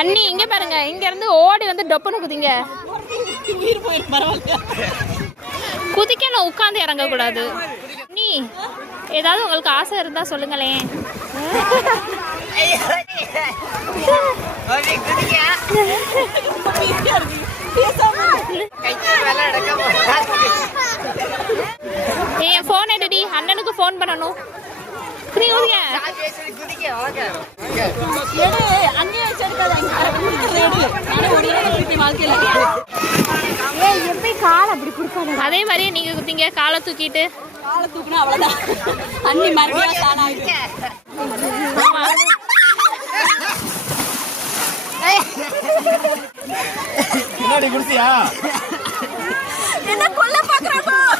அண்ணி இங்க பாருங்க, இங்க இருந்து ஓடி வந்து டொப்புன்னு குதிங்க. குதிக்கணும், உட்காந்து இறங்க கூடாது. நீ ஏதாவது உங்களுக்கு ஆசை இருந்தா சொல்லுங்களேன். என் போன் எடுடி, அண்ணனுக்கு போன் பண்ணணும். அதே மாதிரியே நீங்க குத்திங்க, காலை தூக்கிட்டு. காலை தூக்குனா அவ்வளவுதான், அண்ணி மறுபடியும் பின்னாடி குடிச்சியா? என்ன கொல்ல பாக்குறாங்க.